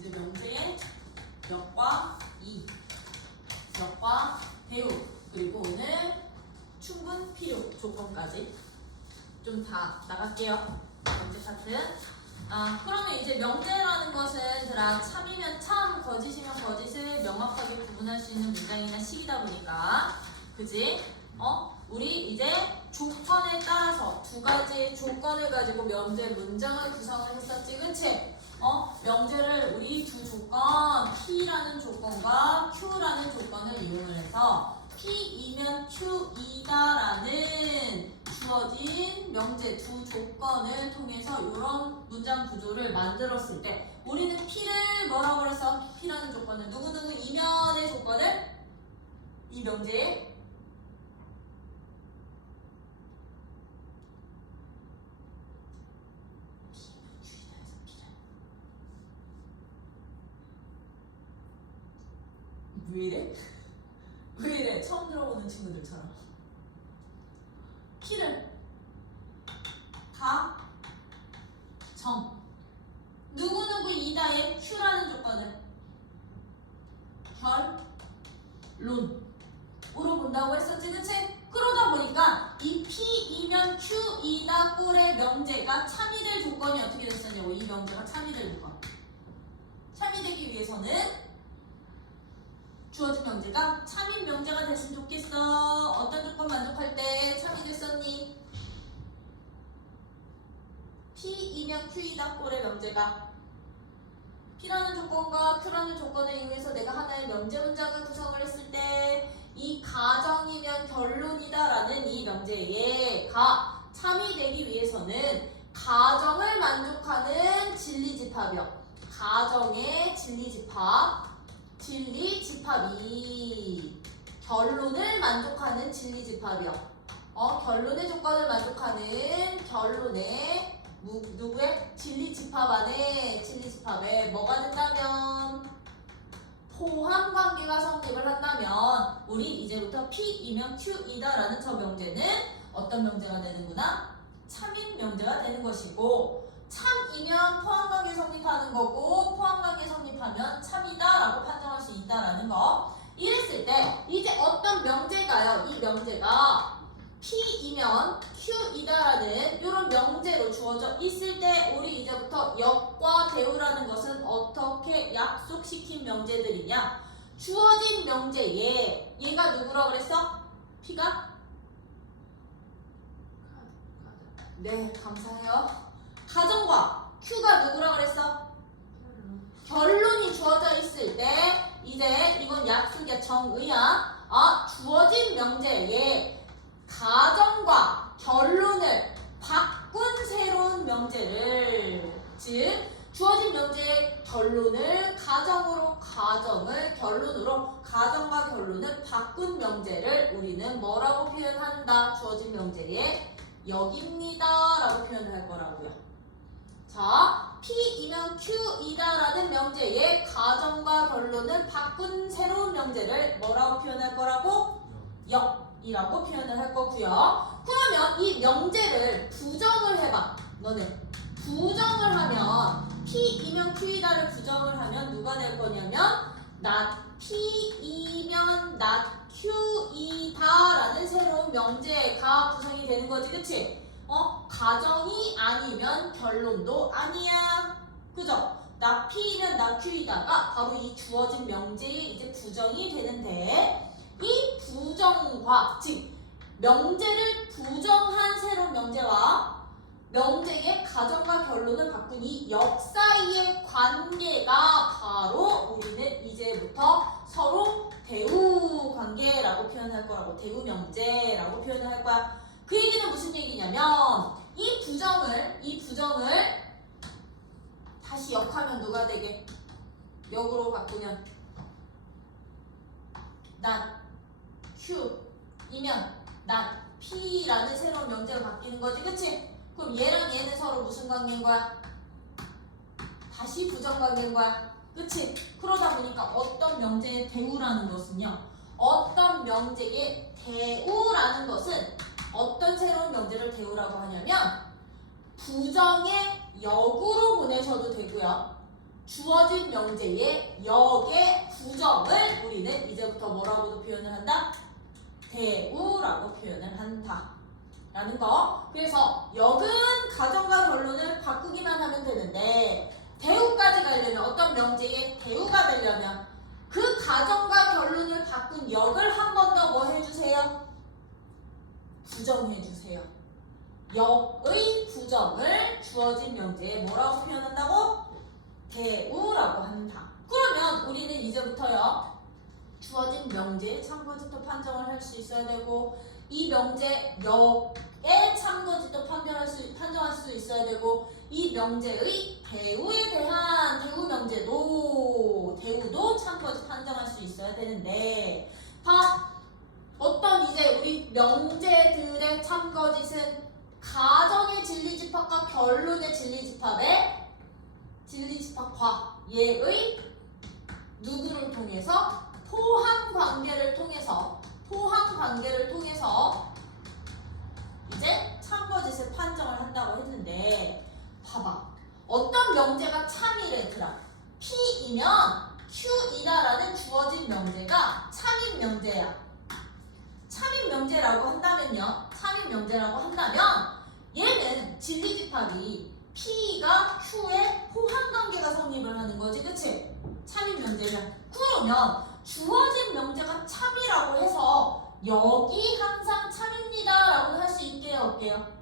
이제 명제의 역과 이, 역과 대우, 그리고 오늘 충분 필요 조건까지 좀 다 나갈게요. 명제 파트. 그러면 이제 명제라는 것은 참이면 참, 거짓이면 거짓을 명확하게 구분할 수 있는 문장이나 식이다 보니까, 그지? 우리 이제 조건에 따라서 두 가지의 조건을 가지고 명제 문장을 구성을 했었지, 그치? 명제를 우리 두 조건, P라는 조건과 Q라는 조건을 이용을 해서 P이면 Q이다라는 주어진 명제 두 조건을 통해서 이런 문장 구조를 만들었을 때 우리는 P를 뭐라고 그래서 P라는 조건은 누구누구 이면의 조건을 이 명제에 왜 이래? 왜 이래? 처음 들어보는 친구들처럼 P를 가정 누구누구 이다의 Q라는 조건을 결론으로 본다고 했었지, 그치? 그러다 보니까 이 P이면 Q이다 꼴의 명제가 참이 될 조건이 어떻게 됐었냐고. 이 명제가 참이 될 조건. 참이 되기 위해서는 주어진 명제가 참인 명제가 됐으면 좋겠어. 어떤 조건 만족할 때 참이 됐었니? P이면 Q이다 꼴의 명제가 P라는 조건과 Q라는 조건을 이용해서 내가 하나의 명제 문장을 구성을 했을 때 이 가정이면 결론이다 라는 이 명제에 참이 되기 위해서는 가정을 만족하는 진리집합이요. 가정의 진리집합이 결론을 만족하는 진리집합이요. 결론의 조건을 만족하는 결론의 누구의? 진리집합에 뭐가 된다면 포함관계가 성립을 한다면 우리 이제부터 P이면 Q이다 라는 저 명제는 어떤 명제가 되는구나? 참인 명제가 되는 것이고 참이면 포함관계 성립하는 거고 포함관계 성립하면 참이다 라고 판정할 수 있다라는 거. 이랬을 때 이제 어떤 명제가요, 이 명제가 P이면 Q이다라는 이런 명제로 주어져 있을 때 우리 이제부터 역과 대우라는 것은 어떻게 약속시킨 명제들이냐. 주어진 명제에 얘가 누구라고 그랬어? P가? 네, 감사해요. 가정과 Q가 누구라고 그랬어? 결론이 주어져 있을 때 이제 이건 약속이야, 정의야. 주어진 명제에 가정과 결론을 바꾼 새로운 명제를, 즉 주어진 명제의 결론을 가정으로, 가정을 결론으로, 가정과 결론을 바꾼 명제를 우리는 뭐라고 표현한다? 주어진 명제에 역입니다 라고 표현을 할 거라고요. 자, P이면 Q이다라는 명제의 가정과 결론을 바꾼 새로운 명제를 뭐라고 표현할 거라고? 역이라고 표현을 할 거고요. 그러면 이 명제를 부정을 해봐. 너네 부정을 하면 P이면 Q이다를 부정을 하면 누가 될 거냐면 not P이면 not Q이다라는 새로운 명제가 구성이 되는 거지, 그치? 가정이 아니면 결론도 아니야. 그죠? not P이면 not Q이다가 바로 이 주어진 명제에 이제 부정이 되는데 이 부정과, 즉 명제를 부정한 새로운 명제와 명제의 가정과 결론을 바꾼 이 역 사이의 관계가 바로 우리는 이제부터 서로 대우 관계라고 표현할 거라고, 대우 명제라고 표현을 할 거야. 그 얘기는 무슨 얘기냐면 이 부정을 다시 역하면 누가 되게? 역으로 바꾸면 not Q이면 not P라는 새로운 명제로 바뀌는 거지, 그치? 그럼 얘랑 얘는 서로 무슨 관계인 거야? 다시 부정 관계인 거야, 그치? 그러다 보니까 어떤 명제의 대우라는 것은요, 어떤 명제의 대우라는 것은 어떤 새로운 명제를 대우라고 하냐면 부정의 역으로 보내셔도 되고요, 주어진 명제의 역의 구정을 우리는 이제부터 뭐라고도 표현을 한다? 대우라고 표현을 한다. 라는 거. 그래서 역은 가정과 결론을 바꾸기만 하면 되는데 대우까지 가려면 어떤 명제의 대우가 되려면 그 가정과 결론을 바꾼 역을 한 번 더 뭐 해주세요? 구정해주세요. 역의 구정을 주어진 명제에 뭐라고 표현한다고? 대우라고 한다. 그러면 우리는 이제부터요 주어진 명제의 참고지도 판정을 할 수 있어야 되고 이 명제 역의 참고지도 판정할 수 있어야 되고 이 명제의 대우에 대한 대우 명제도 대우도 참고지 판정할 수 있어야 되는데 어떤 이제 우리 명제들의 참거짓은 가정의 진리집합과 결론의 진리집합의 진리집합과 얘의 누구를 통해서 포함 관계를 통해서 이제 참거짓을 판정을 한다고 했는데 봐봐 어떤 명제가 참이래더라 P이면 Q이다라는 주어진 명제가 참인 명제야. 참인 명제라고 한다면 얘는 진리집합이 P가 Q의 포함관계가 성립을 하는 거지 그치? 참인 명제면 그러면 주어진 명제가 참이라고 해서 여기 항상 참입니다 라고는 할 수 있게요 없게요?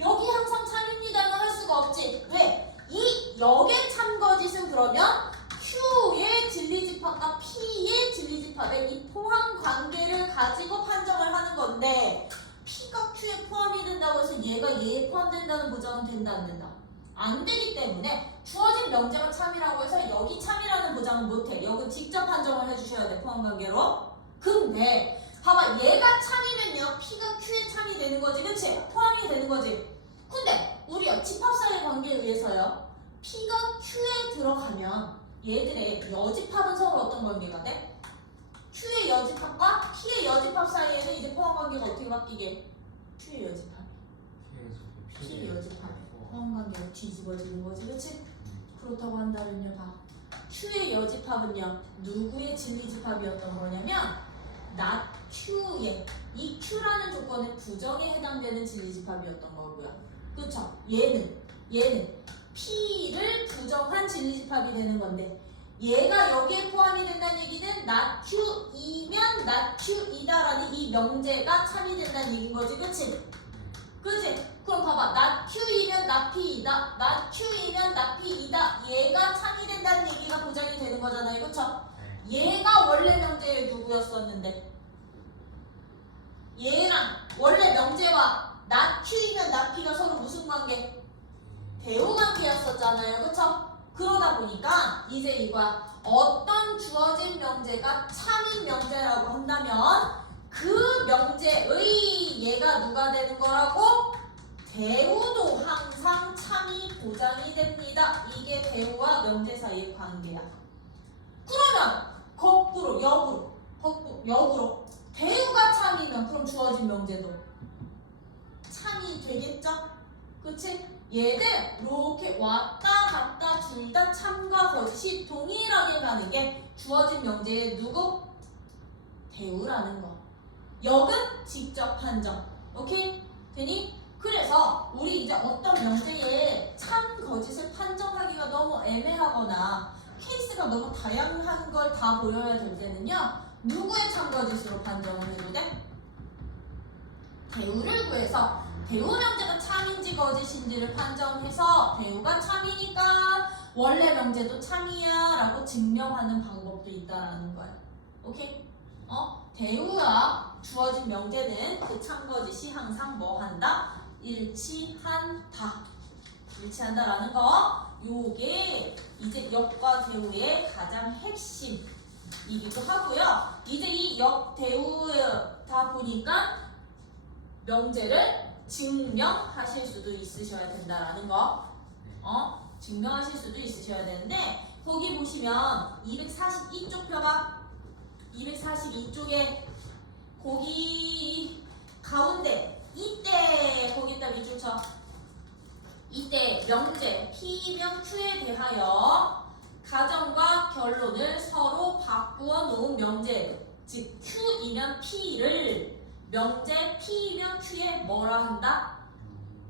여기 항상 참입니다는 할 수가 없지. 왜? 이 역의 참거짓은 그러면 Q의 진리집합과 P의 진리집합의 이 포함 관계를 가지고 판정을 하는 건데 P가 Q에 포함이 된다고 해서 얘가 얘에 포함된다는 보장은 된다 안 된다? 안 되기 때문에 주어진 명제가 참이라고 해서 여기 참이라는 보장은 못해. 여기 직접 판정을 해주셔야 돼 포함 관계로. 근데 봐봐 얘가 참이면요 P가 Q에 참이 되는 거지 그치? 포함이 되는 거지. 근데 우리요 집합사의 관계에 의해서요 P가 Q에 들어가면 얘들의 여집합은 서로 어떤 관계가 돼? Q의 여집합과 P의 여집합 사이에는 이제 포함 관계가 어떻게 바뀌게? Q의 여집합 P의 여집합 포함 관계가 뒤집어지는 거지 그치? 그렇다고 한다면요 봐 Q의 여집합은요 누구의 진리집합이었던 거냐면 not Q의 이 Q라는 조건의 부정에 해당되는 진리집합이었던 거고요 그쵸? 얘는 P를 부정한 진리집합이 되는 건데 얘가 여기에 포함이 된다는 얘기는 not Q이면 not Q이다라는 이 명제가 참이 된다는 얘기인 거지 그치? 그치? 그럼 봐봐 not Q이면 not P이다 not Q이면 not P이다 얘가 참이 된다는 얘기가 보장이 되는 거잖아요 그쵸? 얘가 원래 명제의 누구였었는데 얘랑 원래 명제와 not Q이면 not P가 서로 무슨 관계? 대우 관계였었잖아요 그쵸? 그러다 보니까 이제 이거야 어떤 주어진 명제가 참인 명제라고 한다면 그 명제의 얘가 누가 되는 거라고? 대우도 항상 참이 보장이 됩니다. 이게 대우와 명제 사이의 관계야. 그러면 거꾸로 역으로 대우가 참이면 그럼 주어진 명제도 참이 되겠죠? 그치? 얘들 이렇게 왔다 갔다 둘 다 참과 거짓이 동일하게 가는 게 주어진 명제의 누구? 대우라는 거. 역은 직접 판정. 오케이? 되니? 그래서 우리 이제 어떤 명제에 참 거짓을 판정하기가 너무 애매하거나 케이스가 너무 다양한 걸 다 보여야 될 때는요 누구의 참 거짓으로 판정을 해도 돼? 대우를 구해서 대우 명제가 참인지 거짓인지를 판정해서 대우가 참이니까 원래 명제도 참이야 라고 증명하는 방법도 있다라는 거예요. 오케이? 대우와 주어진 명제는 그 참거짓이 항상 뭐 한다? 일치한다라는 거. 요게 이제 역과 대우의 가장 핵심이기도 하고요. 이제 이 역 대우다 보니까 명제를 증명하실 수도 있으셔야 된다라는 거. 증명하실 수도 있으셔야 되는데 거기 보시면 242쪽 펴봐. 242쪽에 거기 가운데 이때 거기다 밑줄 쳐. 이때 명제 P이면 Q에 대하여 가정과 결론을 서로 바꾸어 놓은 명제, 즉 Q이면 P를 명제 P이면 Q에 뭐라 한다?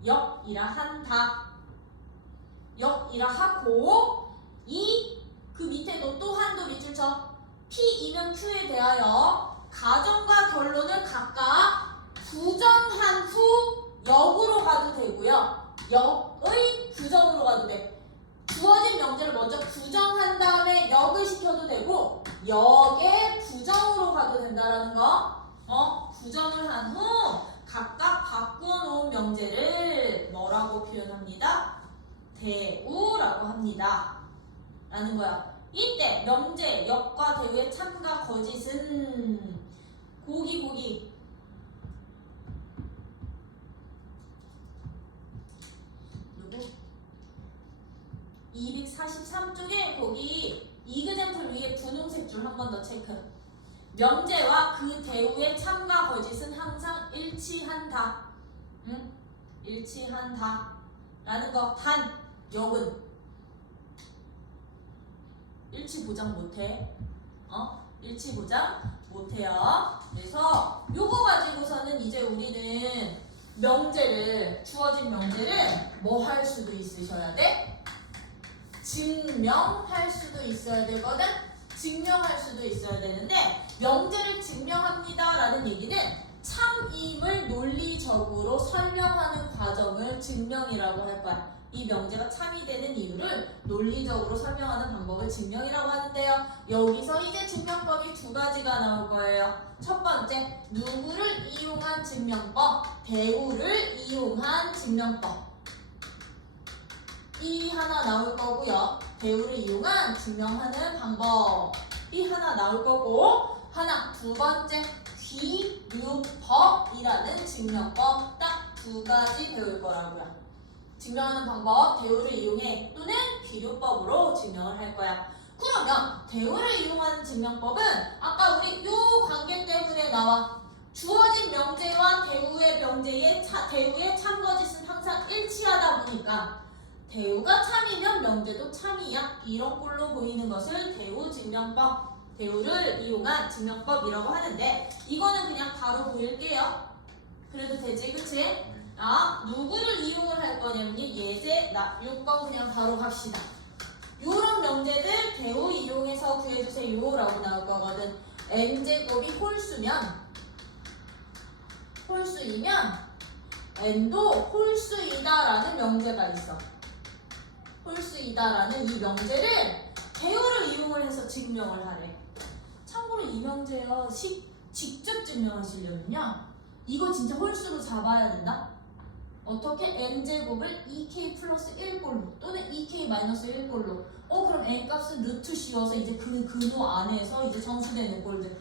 역이라 한다. 역이라 하고 그 밑에도 또 한도 밑줄 쳐. P이면 Q에 대하여 가정과 결론을 각각 부정한 후 역으로 가도 되고요. 역의 부정으로 가도 돼. 주어진 명제를 먼저 부정한 다음에 역을 시켜도 되고 역의 부정으로 가도 된다라는 거. 부정을 한 후 각각 바꾸어 놓은 명제를 뭐라고 표현합니다? 대우라고 합니다. 라는 거야. 이때 명제, 역과 대우의 참과 거짓은 고기 누구? 243쪽에 거기 이그젠플 위에 분홍색 줄 한 번 더 체크. 명제와 그 대우의 참과 거짓은 항상 일치한다. 응? 일치한다. 라는 거. 단, 역은 일치 보장 못해. 일치 보장 못해요. 그래서 요거 가지고서는 이제 우리는 명제를, 주어진 명제를 뭐 할 수도 있으셔야 돼? 증명할 수도 있어야 되거든? 증명할 수도 있어야 되는데 명제를 증명합니다 라는 얘기는 참임을 논리적으로 설명하는 과정을 증명이라고 할 거야. 이 명제가 참이 되는 이유를 논리적으로 설명하는 방법을 증명이라고 하는데요. 여기서 이제 증명법이 두 가지가 나올 거예요. 첫 번째, 누구를 이용한 증명법, 대우를 이용한 증명법. 이 하나 나올 거고요. 대우를 이용한 증명하는 방법이 하나 나올 거고, 두 번째, 귀류법이라는 증명법 딱 두 가지 배울 거라고요. 증명하는 방법, 대우를 이용해 또는 귀류법으로 증명을 할 거야. 그러면 대우를 이용하는 증명법은 아까 우리 요 관계 때문에 나와. 주어진 명제와 대우의 참거짓은 항상 일치하다 보니까 대우가 참이면 명제도 참이야. 이런 꼴로 보이는 것을 대우 증명법, 대우를 이용한 증명법이라고 하는데 이거는 그냥 바로 보일게요. 그래도 되지, 그치? 누구를 이용을 할 거냐면 예제 6번 그냥 바로 갑시다. 요런 명제들 대우 이용해서 구해주세요 라고 나올 거거든. n제곱이 홀수이면 n도 홀수이다 라는 명제가 있어. 홀수이다 라는 이 명제를 대우를 이용을 해서 증명을 하래. 참고로 이 명제요, 직접 증명하시려면요 이거 진짜 홀수로 잡아야 된다. 어떻게? n제곱을 2k 플러스 1꼴로 또는 2k 마이너스 1꼴로. 그럼 n값은 루트 씌워서 이제 그 근호 안에서 이제 정수되는 꼴들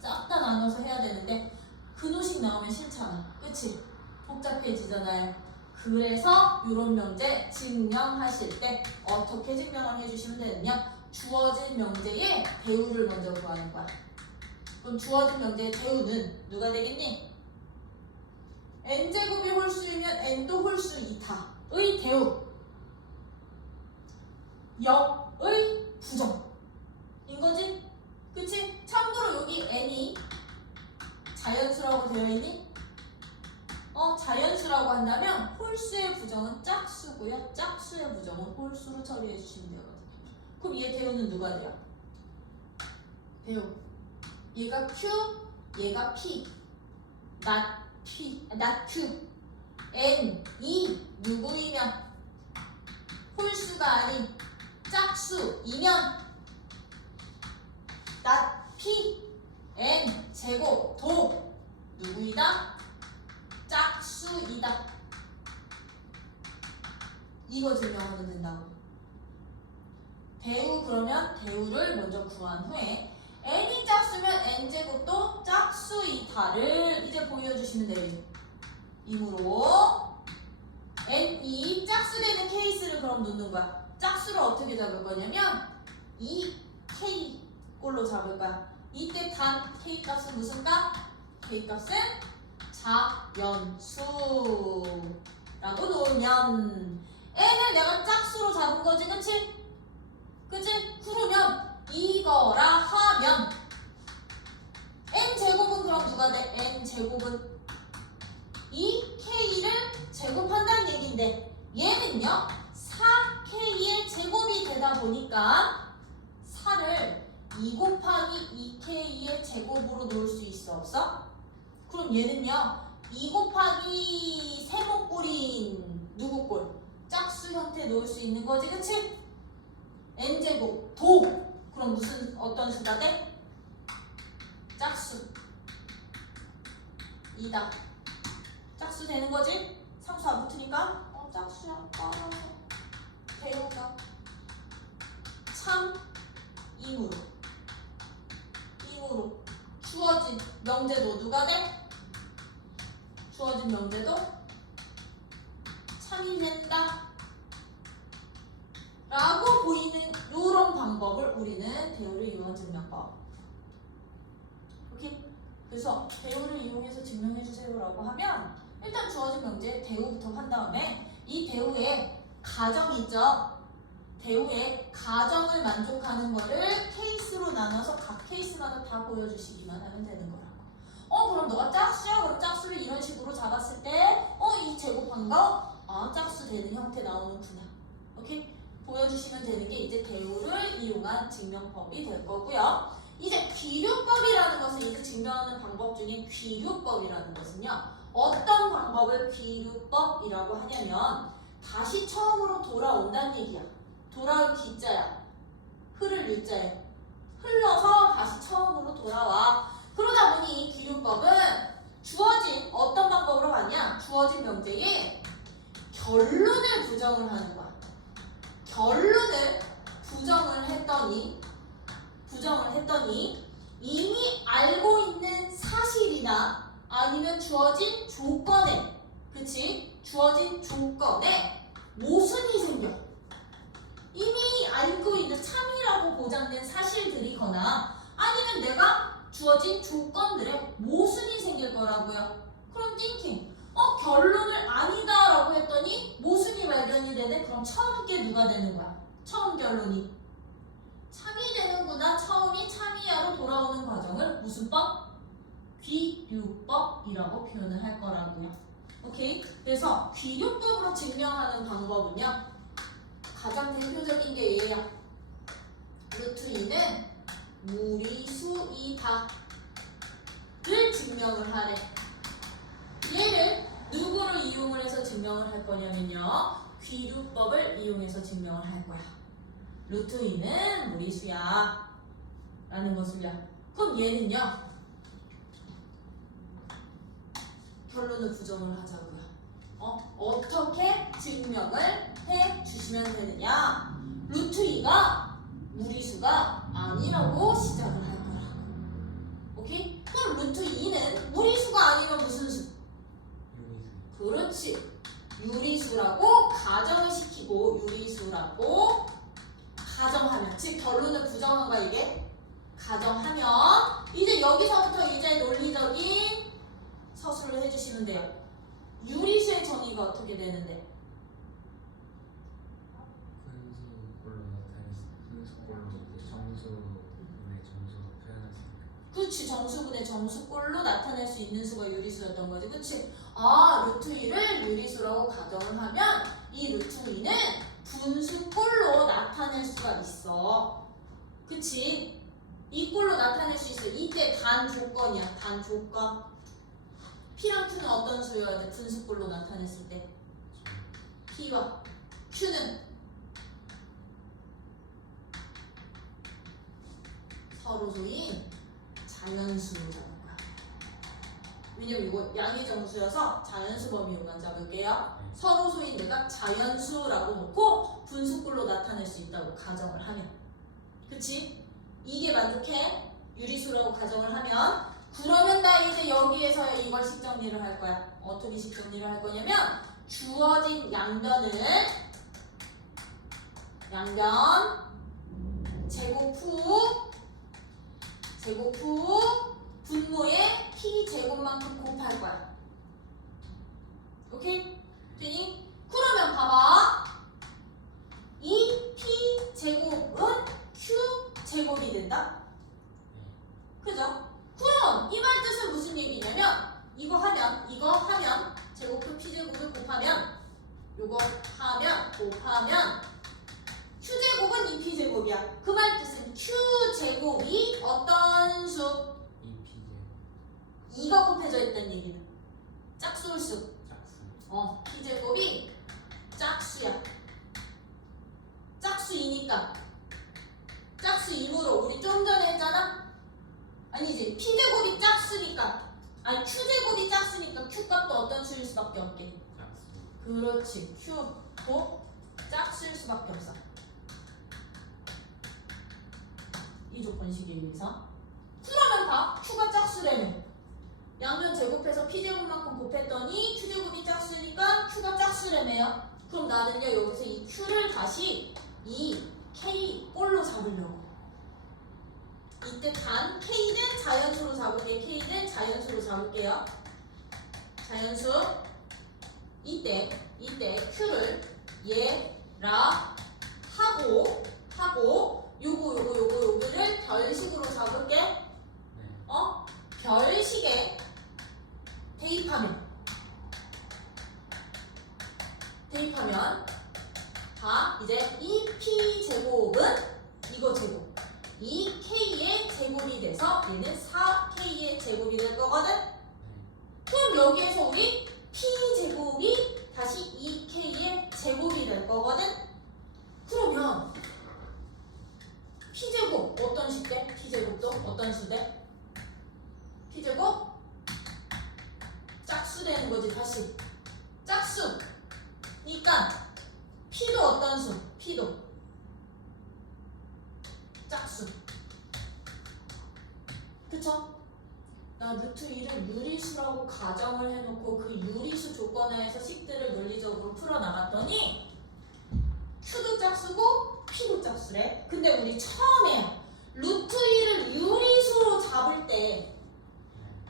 싹 다 나눠서 해야 되는데 근호식 나오면 싫잖아. 그치? 복잡해지잖아요. 그래서 이런 명제 증명하실 때 어떻게 증명을 해주시면 되느냐? 주어진 명제의 대우를 먼저 구하는 거야. 그럼 주어진 명제의 대우는 누가 되겠니? n제곱이 홀수이면 n도 홀수이다의 대우, 역의 부정인 거지? 그치? 참고로 여기 n이 자연수라고 되어 있니? 자연수라고 한다면 홀수의 부정은 짝수고요. 짝수의 부정은 홀수로 처리해 주시면 되거든요. 그럼 얘 대우는 누가 돼요? 대우. 얘가 Q, 얘가 P. not Q. N, E 누구이면 홀수가 아닌 짝수이면 not P, N 제곱 도 누구이다? 짝수이다. 이거 증명하면 된다고. 대우, 그러면 대우를 먼저 구한 후에 n이 짝수면 n제곱도 짝수이다를 이제 보여주시면 돼요. 이므로 n이 짝수되는 케이스를 그럼 놓는 거야. 짝수를 어떻게 잡을 거냐면 2k 꼴로 잡을 거야. 이때 단 k값은 무슨 값? k값은 자연수라는 라고 놓으면 n을 내가 짝수로 잡은 거지, 그치? 그치? 그러면 이거라 하면 n제곱은 그럼 누가 돼? n제곱은 2k를 제곱한다는 얘기인데 얘는요 4k의 제곱이 되다 보니까 4를 2 곱하기 2k의 제곱으로 놓을 수 있어 없어? 그럼 얘는요 2 곱하기 세모꼴인 누구 꼴? 짝수 형태 놓을 수 있는 거지, 그치? n제곱 도 그럼 무슨 어떤 수가 돼? 짝수 이다 짝수 되는 거지? 상수 안 붙으니까 짝수야 따라서 대우가 참 임으로 주어진 명제도 누가 돼? 주어진 명제도 참이 된다 라고 보이는 이런 방법을 우리는 대우를 이용한 증명법. 오케이? 그래서 대우를 이용해서 증명해주세요 라고 하면 일단 주어진 명제에 대우부터 한 다음에 이 대우의 가정이 있죠? 대우의 가정을 만족하는 거를 케이스로 나눠서 각 케이스마다 다 보여주시기만 하면 되는 거라고. 그럼 너가 짝수야? 그럼 짝수를 이런 식으로 잡았을 때 이 제곱한 거 짝수 되는 형태 나오는구나. 오케이? 보여주시면 되는 게 이제 대우를 이용한 증명법이 될 거고요. 이제 귀류법이라는 것을 이제 증명하는 방법 중에 귀류법이라는 것은요. 어떤 방법을 귀류법이라고 하냐면 다시 처음으로 돌아온다는 얘기야. 돌아올 기자야. 흐를 유자야. 흘러서 다시 처음으로 돌아와. 그러다 보니 이 귀류법은 주어진 어떤 방법으로 가냐? 주어진 명제에 결론을 부정을 하는 거야. 결론을 부정을 했더니 이미 알고 있는 사실이나 아니면 주어진 조건에 그치? 주어진 조건에 모순이 생겨. 이미 알고 있는 참이라고 보장된 사실들이거나 아니면 내가 주어진 조건들에 모순이 생길 거라고요. 그럼 띵킹. 결론을 아니다라고 했더니 모순이 발견이 되네. 그럼 처음 게 누가 되는 거야? 처음 결론이 참이 되는구나. 처음이 참이야로 돌아오는 과정을 무슨 법? 귀류법이라고 표현을 할 거라고요. 오케이? 그래서 귀류법으로 증명하는 방법은요. 가장 대표적인 게 얘야. 루트 2는 무리수이다 를 증명을 하래. 얘를 누구를 이용을 해서 증명을 할 거냐면요. 귀류법을 이용해서 증명을 할 거야. 루트 2는 무리수야 라는 것을요. 그럼 얘는요. 결론을 부정을 하자고요. 어떻게 증명을 해 주시면 되느냐? 루트 2가 무리수가 아니라고 시작을 할 거라고. 오케이? 그럼 루트 2는 무리수가 아니면 무슨 수? 그렇지. 유리수라고 가정을 시키고 유리수라고 가정하면 즉 결론을 부정한 거야 이게. 가정하면 이제 여기서부터 이제 논리적인 서술을 해주시면 돼요. 유리수의 정의가 어떻게 되는데? 그렇지. 정수분의 정수꼴로 나타낼 수 있는 수가 유리수였던 거지. 그렇지. 루트 2를 유리수라고 가정을 하면 이 루트 2는 분수꼴로 나타낼 수가 있어. 그치? 이 꼴로 나타낼 수 있어. 이때 단 조건이야. 단 조건. P랑 Q는 어떤 수여야 돼? 분수꼴로 나타냈을 때. P와 Q는 서로소인 자연수라는 거야. 왜냐면 이거 양의 정수여서 자연수 범위로만 잡을게요. 서로소인 내가 자연수라고 놓고 분수꼴로 나타낼 수 있다고 가정을 하면. 그치? 이게 만족해? 유리수라고 가정을 하면 그러면 나 이제 여기에서 이걸 식정리를 할 거야. 어떻게 식정리를 할 거냐면 주어진 양변을 양변 제곱 후 분모의 P 제곱만큼 곱할 거야. 오케이? 되니? 그러면 봐봐. 이 P 제곱은 Q 제곱이 된다. 그죠? 그럼 이 말 뜻은 무슨 얘기냐면 이거 하면 제곱표 P 제곱을 곱하면 요거 하면 곱하면 Q 제곱은 2P 제곱이야. 그 말 뜻은 Q 제곱이 어떤 수? 2가 곱해져 있다는 얘기는 짝수일 수. P 제곱이 짝수야. 짝수이니까 짝수이므로 우리 좀 전에 했잖아. 아니지. P 제곱이 짝수니까 아니 Q 제곱이 짝수니까 Q 값도 어떤 수일 수밖에 없게. 그렇지. Q도 짝수일 수밖에 없어. 이 조건식에 의해서. 그러면 다 Q가 짝수라며. 양면 제곱해서 P제곱만큼 곱했더니 Q제곱이 짝수니까 Q가 짝수라며요. 그럼 나는요 여기서 이 Q를 다시 이 K 꼴로 잡으려고. 이때 단 K는 자연수로 잡을게요. K는 자연수로 잡을게요. 자연수. 이때 Q를 얘라 하고 요거를 별식으로 잡을게. 별식에 대입하면 다 이제 이 P 제곱은 이거 제곱 이 K의 제곱이 돼서 얘는 4K의 제곱이 될 거거든. 그럼 여기에서 우리 P 제곱이 다시 2K의 제곱이 될 거거든. 그러면 P 제곱 어떤 식 돼? P 제곱도 어떤 수 돼? P 제곱 짝수 되는 거지. 다시 짝수니까 P도 어떤 수? P도 짝수. 그쵸? 나 루트 2를 유리수라고 가정을 해놓고 그 유리수 조건하에서 식들을 논리적으로 풀어나갔더니 Q도 짝수고 P도 짝수래. 근데 우리 처음에 루트 2를 유리수로 잡을 때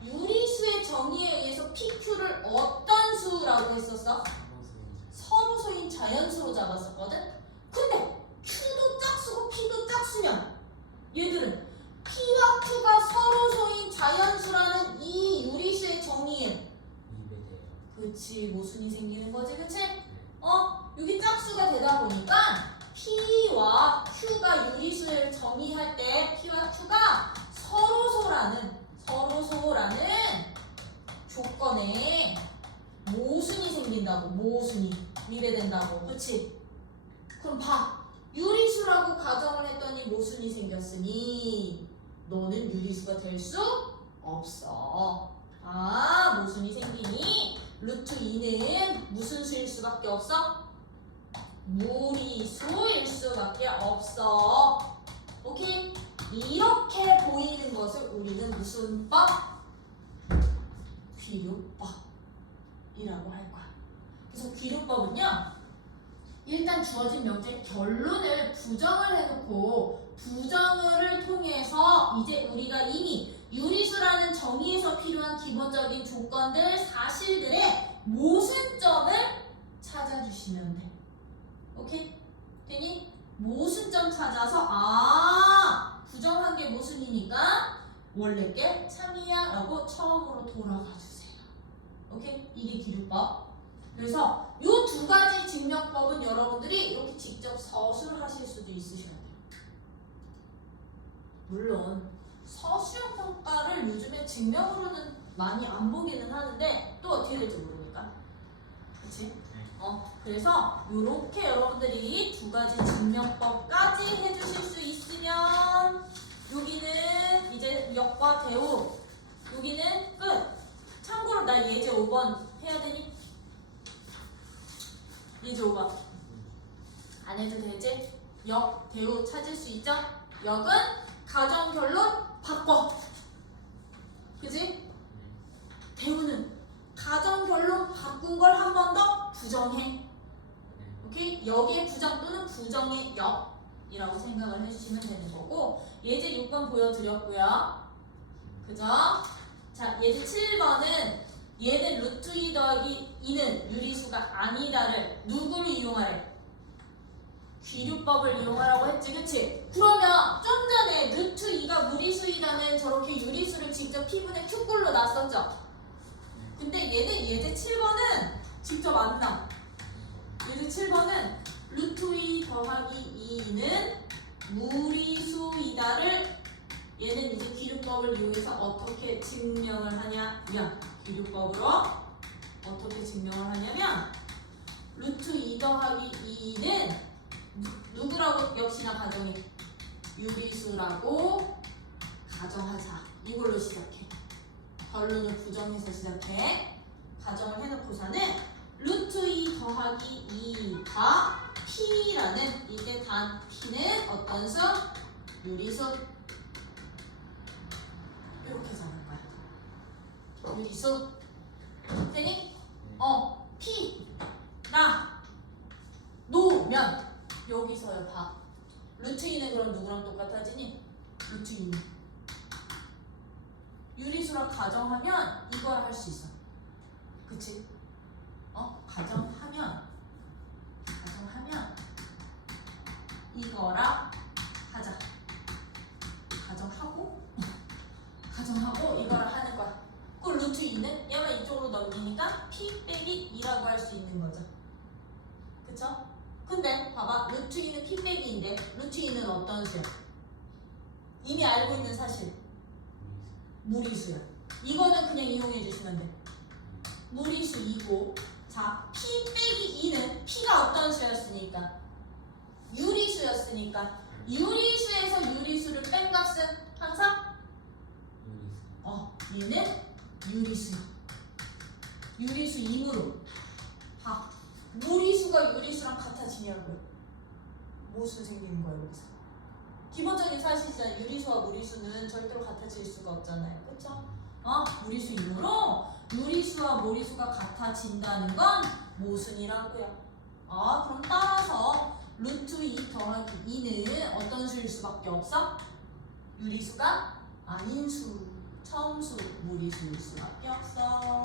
유리수의 정의에 의해서 PQ를 어떤 수라고 했었어? 서로소인 자연수로 잡았었거든? 근데 Q도 짝수고 P도 짝수면 얘들은 P와 Q가 서로소인 자연수라는 이 유리수의 정의에 그치 모순이 생기는 거지. 그치? 여기 짝수가 되다 보니까 P와 Q가 유리수를 정의할 때 P와 Q가 서로소라는 조건에 모순이 생긴다고. 모순이 미래된다고. 그치? 그럼 봐. 유리수라고 가정을 했더니 모순이 생겼으니 너는 유리수가 될 수 없어. 모순이 생기니 루트 2는 무슨 수일 수밖에 없어? 무리수일 수밖에 없어. 오케이? 이렇게 보이는 것을 우리는 무슨 법? 귀류법이라고 할 거야. 그래서 귀류법은요, 일단 주어진 명제의 결론을 부정을 해놓고 부정을 통해서 이제 우리가 이미 유리수라는 정의에서 필요한 기본적인 조건들, 사실들의 모순점을 찾아주시면 돼. 오케이? 되니? 모순점 찾아서 부정한 게 모순이니까 원래 게 참이야 라고 처음으로 돌아가 주세요. 오케이? 이게 기류법. 그래서 이 두 가지 증명법은 여러분들이 이렇게 직접 서술하실 수도 있으셔야 돼요. 물론 서술형 평가를 요즘에 증명으로는 많이 안 보기는 하는데 또 어떻게 될지 모르니까. 그치? 그래서 이렇게 여러분들이 두 가지 증명법까지 해주실 수 있으면 여기는 이제 역과 대우, 여기는 끝. 참고로 나 예제 5번 해야 되니? 예제 5번 안 해도 되지? 역, 대우 찾을 수 있죠? 역은 가정, 결론 바꿔. 그지? 대우는 가정, 결론 바꾼 걸 한 번 더 부정해. 오케이? 역의 부정 또는 부정의 역이라고 생각을 해주시면 되는 거고, 예제 6번 보여드렸고요. 그죠? 자, 예제 7번은 얘는 루트 2 더하기 2는 유리수가 아니다를 누구를 이용하래? 귀류법을 이용하라고 했지, 그치? 그러면 좀 전에 루트 2가 무리수이다는 저렇게 유리수를 직접 P분의 Q꼴로 놨었죠? 근데 얘는 예제 7번은 직접 안 나. 예제 7번은 루트 2 더하기 2는 무리수이다를 얘는 이제 귀류법을 이용해서 어떻게 증명을 하냐면 귀류법으로 어떻게 증명을 하냐면 루트 2 더하기 2는 누구라고 역시나 가정이 유리수라고 가정하자. 이걸로 시작해. 결론을 부정해서 시작해. 가정을 해놓고서는 루트 2 더하기 2가 P라는 이제 단 P는 어떤 수? 유리수. 이렇게 적을 거야. 유리수. 되니? P나 놓으면 여기서요 봐. 루트 2는 그럼 누구랑 똑같아지니? 루트 2는 유리수랑 가정하면 이걸 할 수 있어. 그치? 가정하면 이거랑 하자. 가정하고 이거를 하는 거야. 그 루트 2는 얘만 이쪽으로 넘기니까 P 빼기 2라고 할 수 있는 거죠. 그쵸? 근데 봐봐, 루트 2는 P 빼기 2인데 루트 2는 어떤 수야? 이미 알고 있는 사실 무리수야. 이거는 그냥 이용해 주시면 돼. 무리수 2고 자, P 빼기 2는 P가 어떤 수였으니까? 유리수였으니까 유리수에서 유리수를 뺀 값은 항상 얘는 유리수야. 유리수 2으로 봐. 무리수가 유리수랑 같아지냐고요. 무슨 생기는 거야 여기서? 기본적인 사실이잖아. 유리수와 무리수는 절대로 같아질 수가 없잖아요. 그쵸? 무리수 2으로 유리수와 무리수가 같아진다는 건 모순이라고요. 그럼 따라서 루트 2 더하기 2는 어떤 수일 수밖에 없어? 유리수가 아닌 수. 처음수 무리수일 수밖에 없어.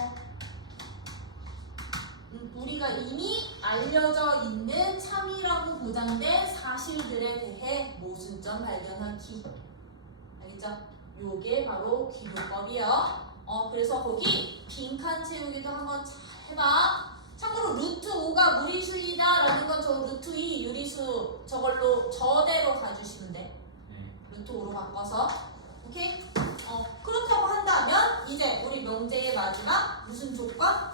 우리가 이미 알려져 있는 참이라고 보장된 사실들에 대해 모순점 발견하기. 알겠죠? 요게 바로 귀도법이에요. 그래서 거기 빈칸 채우기도 한번 잘 해봐. 참고로 루트 5가 무리수이다 라는 건 저 루트 2 유리수 저걸로 저대로 가주시면 돼. 루트 5로 바꿔서. 오케이? 그렇다고 한다면 이제 우리 명제의 마지막 무슨 조건?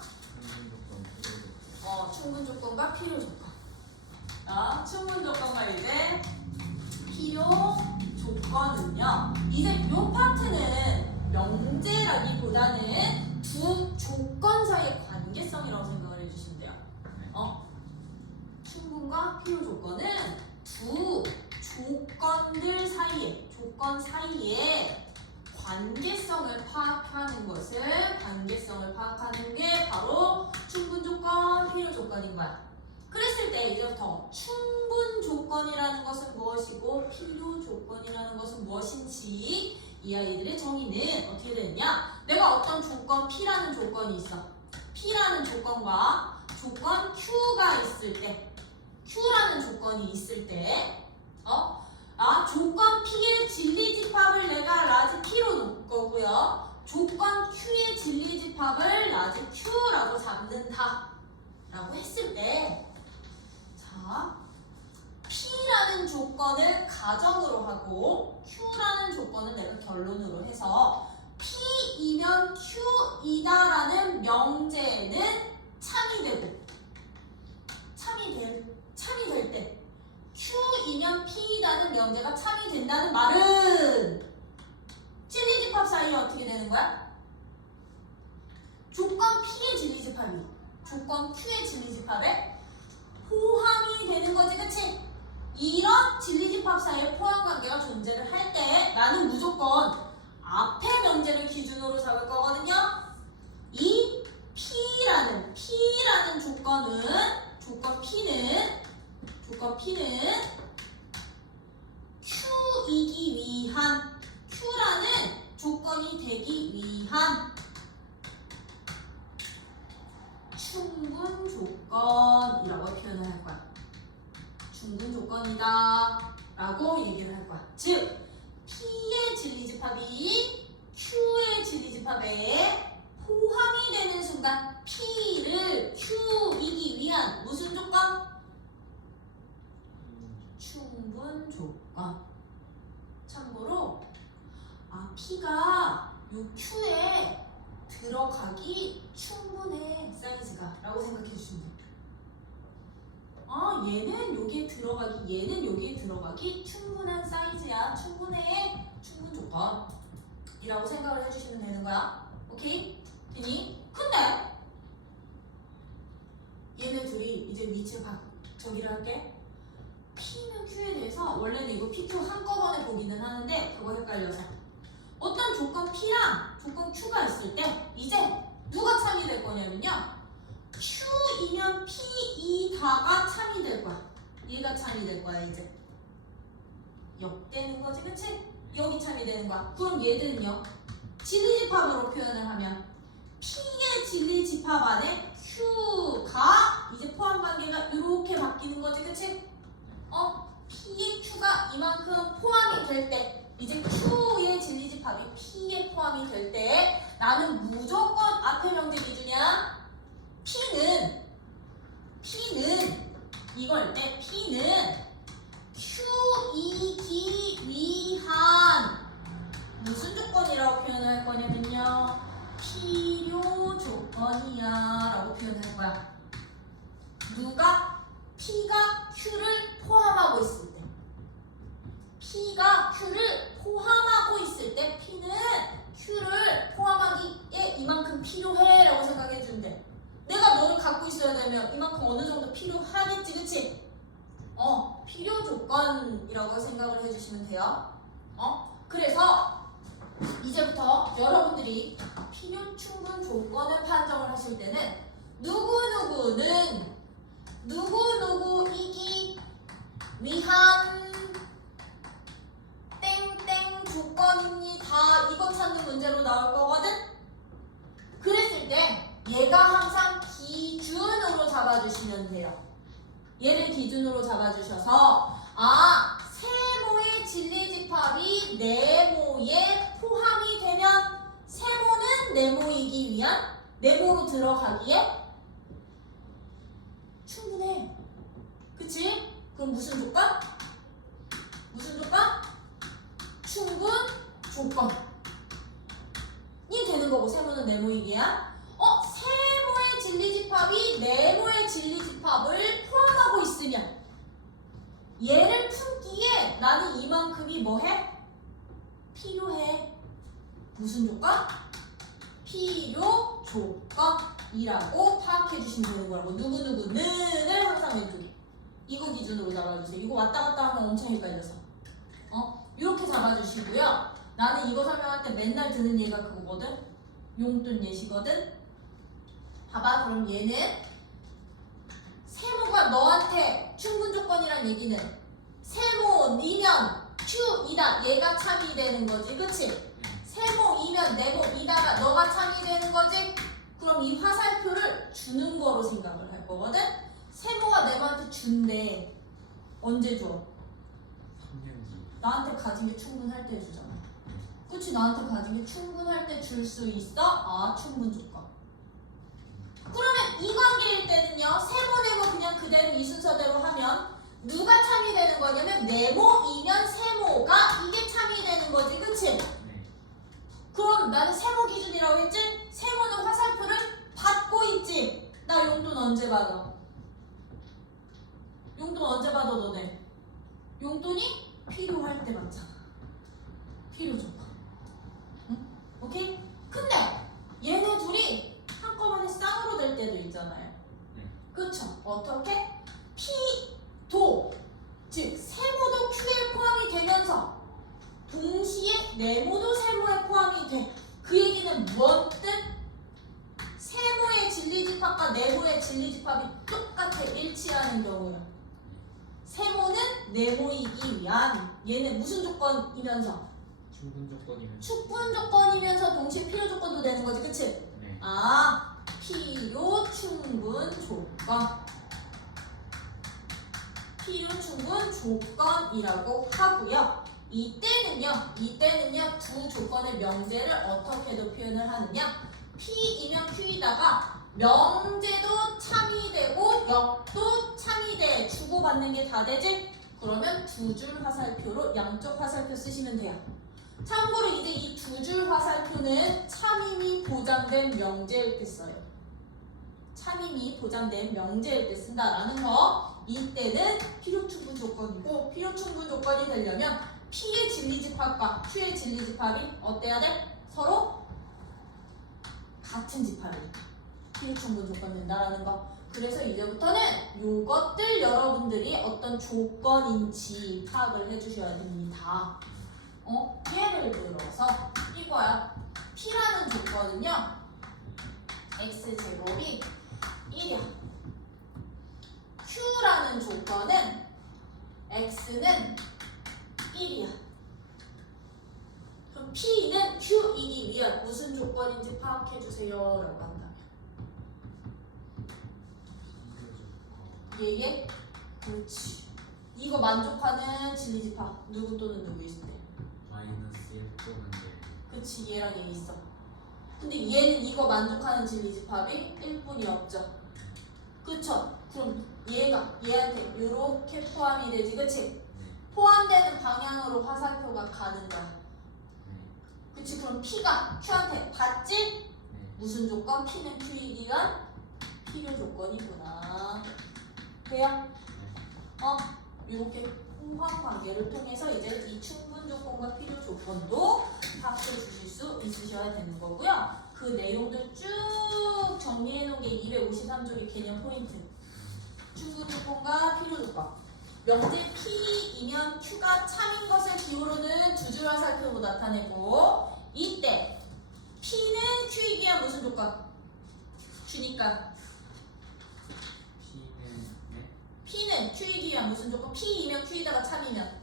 충분 조건과 필요 조건. 충분 조건과 이제 필요 조건은요. 이제 요 파트는 명제라기보다는 두 조건 사이의 관계성이라고 생각을 해주시면 돼요. 충분과 필요 조건은 두 조건들 사이에 조건 사이에 관계성을 파악하는 게 바로 충분 조건, 필요 조건인 거야. 그랬을 때 이제부터 충분 조건이라는 것은 무엇이고 필요 조건이라는 것은 무엇인지 이 아이들의 정의는 어떻게 되느냐? 내가 어떤 조건 P라는 조건이 있어. P라는 조건과 조건 Q가 있을 때, Q라는 조건이 있을 때, 조건 P의 진리집합을 내가 라지 P로 놓을 거고요. 조건 Q의 진리집합을 라지 Q라고 잡는다 라고 했을 때, 자, P라는 조건을 가정으로 하고 Q라는 조건을 내가 결론으로 해서 P이면 Q이다라는 명제는 참이 되고 참이 될 때 Q이면 P라는 명제가 참이 된다는 말은 진리집합 사이에 어떻게 되는 거야? 조건 P의 진리집합이 조건 Q의 진리집합에 포함이 되는 거지, 그치? 이런 진리집합 사이에 포함관계가 존재를 할 때 나는 무조건 앞에 명제를 기준으로 잡을 거거든요. 이 P라는 조건 P는 Q이기 위한 Q라는 조건이 되기 위한 얘기를 할 거야. 즉 P의 진리집합이 Q의 진리집합에 포함이 되는 순간 P를 Q이기 위한 무슨 조건? 충분 조건. 참고로 P가 요 Q에 들어가기 충분해 사이즈가 라고 생각해 주시면 돼요. 얘는 여기에 들어가기, 얘는 여기에 들어가기 충분한 사이즈야. 충분해. 충분 조건이라고 생각을 해주시면 되는 거야. 오케이? 되니? 근데 얘네 둘이 이제 위치 저기를 할게. P는 Q에 대해서 원래는 이거 PQ 한꺼번에 보기는 하는데 그거 헷갈려서 어떤 조건 P랑 조건 Q가 있을 때 이제 누가 참이 될 거냐면요. Q이면 P이다가 참이 될 거야. 얘가 참이 될 거야 이제. 역되는 거지, 그치? 여기 참이 되는 거야. 그럼 얘들은요. 진리집합으로 표현을 하면 P의 진리집합 안에 Q가 이제 포함관계가 이렇게 바뀌는 거지, 그치? P의 Q가 이만큼 포함이 될 때 이제 Q의 진리집합이 P에 포함이 될 때 나는 무조건 앞에 명제 기준이야. P는 이걸 때 P는 Q이기 위한 무슨 조건이라고 표현할 거냐면요. 필요 조건이야 라고 표현할 거야. 누가? P가 Q를 포함하고 있을 때. P가 Q를 포함하고 있을 때 P는 Q를 포함하기에 이만큼 필요해 라고 생각해 주면 돼. 내가 너를 갖고 있어야 되면 이만큼 어느 정도 필요하겠지, 그치? 필요 조건이라고 생각을 해주시면 돼요. 그래서 이제부터 여러분들이 필요 충분 조건을 판정을 하실 때는 누구누구는 누구누구이기 위한 땡땡 조건입니다. 이거 찾는 문제로 나올 거거든? 그랬을 때 얘가 항상 기준으로 잡아주시면 돼요. 얘를 기준으로 잡아주셔서 세모의 진리집합이 네모에 포함이 되면 세모는 네모이기 위한 네모로 들어가기에 충분해. 그치? 그럼 무슨 조건? 무슨 조건? 충분 조건이 되는 거고 세모는 네모이기 위한 세모의 진리집합이 네모의 진리집합을 포함하고 있으면 얘를 품기에 나는 이만큼이 뭐해? 필요해. 무슨 조건? 필요 조건이라고 파악해 주시면 되는 거라고. 누구누구는을 항상 왼쪽에 이거 기준으로 잡아주세요. 이거 왔다 갔다 하면 엄청 헷갈려서 이렇게 잡아주시고요. 나는 이거 설명할 때 맨날 드는 얘가 그거거든. 용돈 예시거든. 봐봐. 그럼 얘는 세모가 너한테 충분 조건이란 얘기는 세모이면 Q이다. 얘가 참이 되는 거지. 그치? 세모이면 네모이다가 너가 참이 되는 거지. 그럼 이 화살표를 주는 거로 생각을 할 거거든. 세모가 네모한테 준대. 언제 줘? 3년 뒤. 나한테 가진 게 충분할 때 주잖아. 그치? 나한테 가진 게 충분할 때 줄 수 있어? 충분 조건. 그러면 이 관계일 때는요. 세모 네모 그냥 그대로 이 순서대로 하면 누가 참이 되는 거냐면 네모이면 세모가 이게 참이 되는 거지. 그치? 네. 그럼 나는 세모 기준이라고 했지? 세모는 화살표를 받고 있지? 나 용돈 언제 받아? 용돈 언제 받아 너네? 용돈이 필요할 때 받잖아. 필요 조건. 응? 오케이? 근데 얘네 둘이 한꺼번에 쌍으로 될 때도 있잖아요. 그쵸? 어떻게? P도 즉 세모도 Q에 포함이 되면서 동시에 네모도 세모에 포함이 돼. 그 얘기는 무엇 뜻? 세모의 진리집합과 네모의 진리집합이 똑같아. 일치하는 경우요. 세모는 네모이기 위한 얘는 무슨 조건이면서? 충분 조건이면. 충분 조건이면서 동시에 필요 조건도 되는 거지. 그치? 네. 필요 충분 조건. 필요 충분 조건이라고 하고요. 이때는요 두 조건의 명제를 어떻게도 표현을 하느냐, P이면 Q이다가 명제도 참이되고 역도 참이돼 주고받는 게 다 되지? 그러면 두 줄 화살표로 양쪽 화살표 쓰시면 돼요. 참고로 이제 이 두 줄 화살표는 참임이 보장된 명제일 때 써요. 참임이 보장된 명제일 때 쓴다라는 거. 이때는 필요 충분 조건이고, 필요 충분 조건이 되려면 P의 진리집합과 Q의 진리집합이 어때야 돼? 서로 같은 집합이 필요 충분 조건 된다라는 거. 그래서 이제부터는 요것들 여러분들이 어떤 조건인지 파악을 해주셔야 됩니다. 예를 들어서 이거야. P라는 조건은요 x제곱이 1이야. Q라는 조건은 x는 1이야. 그럼 P는 Q이기 위한 무슨 조건인지 파악해주세요 라고 한다면 얘 그렇지. 이거 만족하는 진리집합 누구 또는 누구 있을 때? 마이너스 1 또는 1. 그치, 얘랑 얘 있어. 근데 얘는 이거 만족하는 진리집합이 1뿐이 없죠. 그쵸? 그럼 얘가 얘한테 요렇게 포함이 되지, 그치? 네. 포함되는 방향으로 화살표가 가는 거야. 네. 그치? 그럼 P가 Q한테 받지? 네. 무슨 조건? P는 Q이기 위한 필요 조건이구나. 돼요? 이렇게 호환 관계를 통해서 이제 이 충분 조건과 필요 조건도 파악해 주실 수 있으셔야 되는 거고요. 그 내용들 쭉 정리해 놓은 게 253쪽의 개념 포인트. 충분 조건과 필요 조건. 명제 P이면 Q가 참인 것을 기호로는 두 줄 화살표로 나타내고, 이때 P는 Q이기 위한 무슨 조건? 주니까 P는 Q이기 위한 무슨 조건? P이면 Q이다가 참이면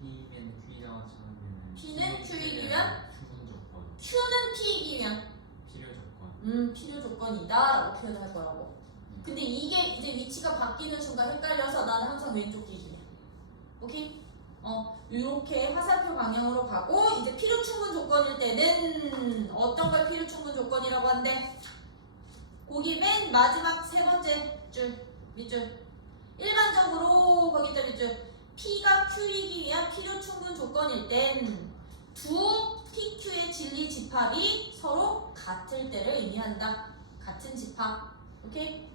P면 Q이다가 참으면 P는 Q이기 위한 충분 조건. Q는 P이기 위한 필요 조건. 필요 조건이다 라고 표현할 거라고. 근데 이게 이제 위치가 바뀌는 순간 헷갈려서 나는 항상 왼쪽 기준이야. 오케이? 이렇게 화살표 방향으로 가고, 이제 필요 충분 조건일 때는 어떤 걸 필요 충분 조건이라고 한대? 거기 맨 마지막 세 번째 줄, 밑줄. 일반적으로 거기다 밑줄. P가 Q이기 위한 필요 충분 조건일 땐 두 PQ의 진리 집합이 서로 같을 때를 의미한다. 같은 집합. 오케이?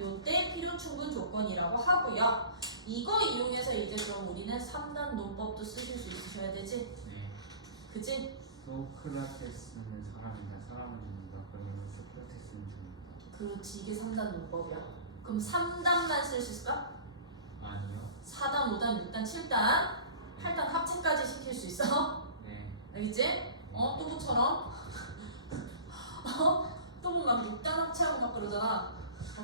요때 필요 충분 조건이라고 하고요. 이거 이용해서 이제 그럼 우리는 3단 논법도 쓰실 수 있으셔야 되지? 네. 그치? 소크라테스는 사람이다. 사람은 죽는다. 그러면 소크라테스는 죽는다. 그렇지, 이게 3단 논법이야. 그럼 3단만 쓸 수 있을까? 아니요. 4단, 5단, 6단, 7단, 8단 합체까지 시킬 수 있어? 네. 알겠지? 또보처럼 또 막 6단 합체하고 막 그러잖아.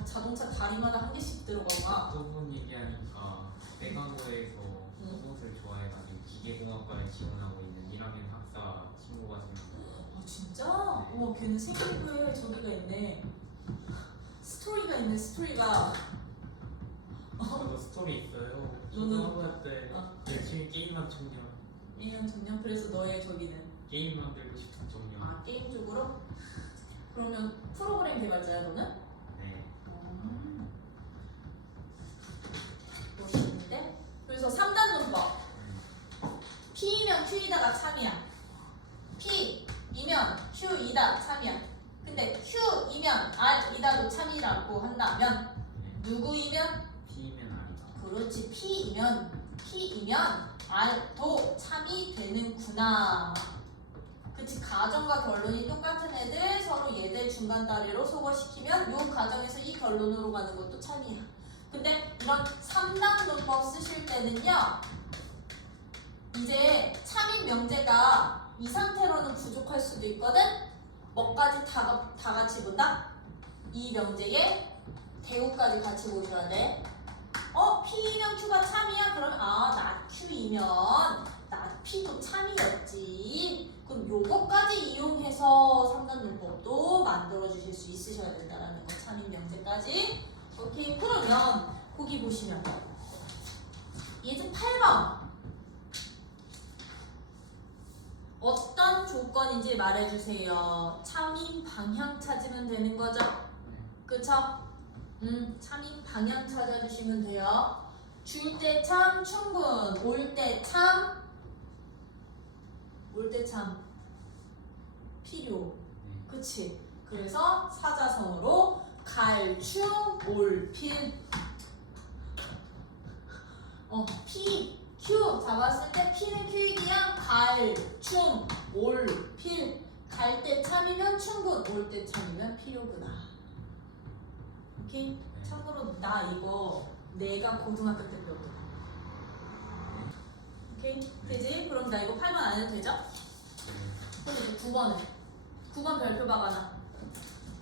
자동차 다리마다 한 개씩 들어가고 막. 또분 얘기하니까 대강고에서 로봇을 좋아해가지고 기계공학과를 지원하고 있는 1학년 학사 친구가 생겼어요. 진짜? 걔는 생일부에 저기가 있네. 스토리가 있네, 스토리가. 저도 스토리 있어요. 너는? 초등학교 때 열심히 게임한 청년. 얘는 정녕. 그래서 너의 저기는 게임 만들고 싶은 청년. 게임 쪽으로? 그러면 프로그램 개발자야 너는? 네. 멋있는데? 그래서 3단 논법. P이면 Q이다가 참이야. P이면 Q이다 참이야. 근데 Q이면 R이다도 참이라고 한다면 누구이면? P면 아니다. 그렇지. P이면 R도 참이 되는구나. 그치. 가정과 결론이 똑같은 애들 서로 얘들 중간 다리로 소거시키면 요 가정에서 이 결론으로 가는 것도 참이야. 근데 이런 3단 논법 쓰실 때는요, 이제 참인 명제가 이 상태로는 부족할 수도 있거든. 뭐까지 다 같이 본다? 이 명제에 대우까지 같이 보셔야 돼. P이면 Q가 참이야? 그러면 나 Q이면 나 P도 참이었지. 그럼 요거까지 이용해서 3단 논법도 만들어 주실 수 있으셔야 된다라는 거. 참인 명제까지. 오케이. 그러면 거기 보시면 이제 8번. 어떤 조건인지 말해주세요. 참인 방향 찾으면 되는 거죠? 그쵸? 참인 방향 찾아주시면 돼요. 줄 때 참 충분, 올 때 참 필요. 그치? 그래서 사자성어로 갈충 올필. P, Q 잡았을 때 P는 Q이기야 갈충 올필. 갈 때 참이면 충분, 올 때 참이면 필요구나. 오케이? 참고로 나 이거 내가 고등학교 때 배웠거든. 오케이? 되지? 그럼 나 이거 8번 안 해도 되죠? 그럼 이제 9번은 9번 별표 박아놔.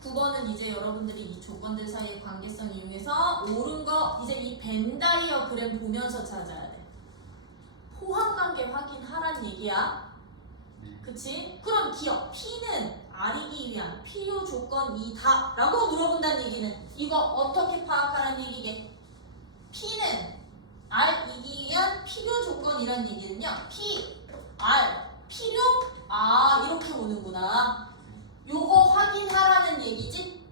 9번은 이제 여러분들이 이 조건들 사이의 관계성 이용해서 옳은 거 이제 이 벤 다이어그램 보면서 찾아야 돼. 포함관계 확인하란 얘기야. 그치? 그럼 기억 P는 R이기 위한 필요 조건이다 라고 물어본다는 얘기는 이거 어떻게 파악하라는 얘기게? P는 R이기 위한 필요 조건이란 얘기는요 P, R, 필요? 이렇게 오는구나. 요거 확인하라는 얘기지?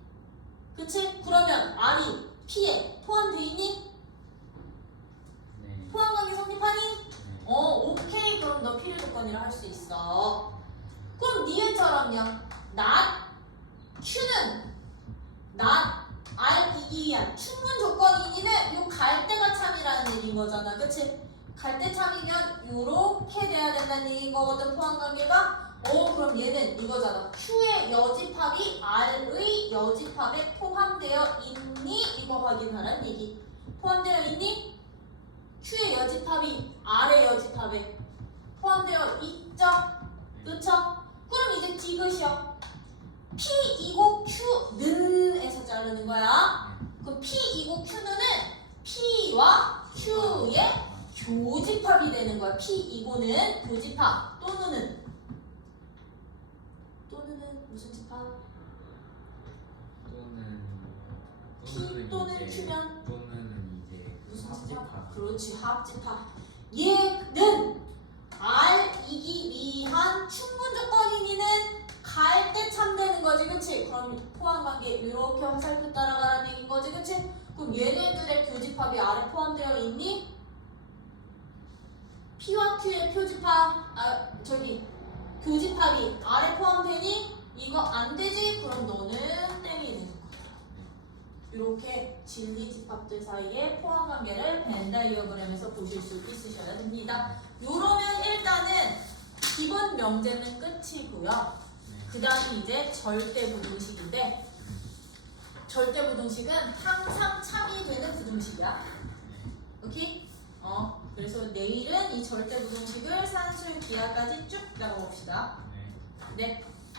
그치? 그러면 R이 P에 포함되어 있니? 네. 포함관계 성립하니? 오케이. 그럼 너 필요 조건이라 할 수 있어. 그럼 니은처럼요. not Q는 not R이기 위한 충분 조건이니는 요 갈 때가 참이라는 얘기인 거잖아. 그치? 갈 때 참이면 요렇게 돼야 된다는 얘기인 거거든. 포함관계가. 그럼 얘는 이거잖아. Q의 여집합이 R의 여집합에 포함되어 있니? 이거 확인하라는 얘기. 포함되어 있니? Q의 여집합이 R의 여집합에 포함되어 있죠? 그쵸? 그럼 이제 디귿이요. P2고 Q는 에서 자르는 거야. 그럼 P2고 Q는 P와 Q의 교집합이 되는 거야. P2고는 교집합 또는 무슨 집합? P 또는 Q면 또는 이제 무슨 집합? 합집합. 그렇지, 합집합. 얘는 R이기 위한 충분 조건이니는 갈 때 참되는 거지, 그치? 그럼 포함관계 이렇게 화살표 따라가라는 얘기인 거지, 그치? 그럼 얘네들의 교집합이 R에 포함되어 있니? P와 Q의 교집합이 R에 포함되니? 이거 안 되지? 그럼 너는 땡이 되는 거야. 이렇게 진리 집합들 사이의 포함 관계를 벤 다이어그램에서 보실 수 있으셔야 됩니다. 요러면 일단은 기본 명제는 끝이고요. 그 다음에 이제 절대 부등식인데 절대 부등식은 항상 참이 되는 부등식이야. 오케이? 그래서 내일은 이 절대 부등식을 산술 기하까지 쭉 나가봅시다. 네.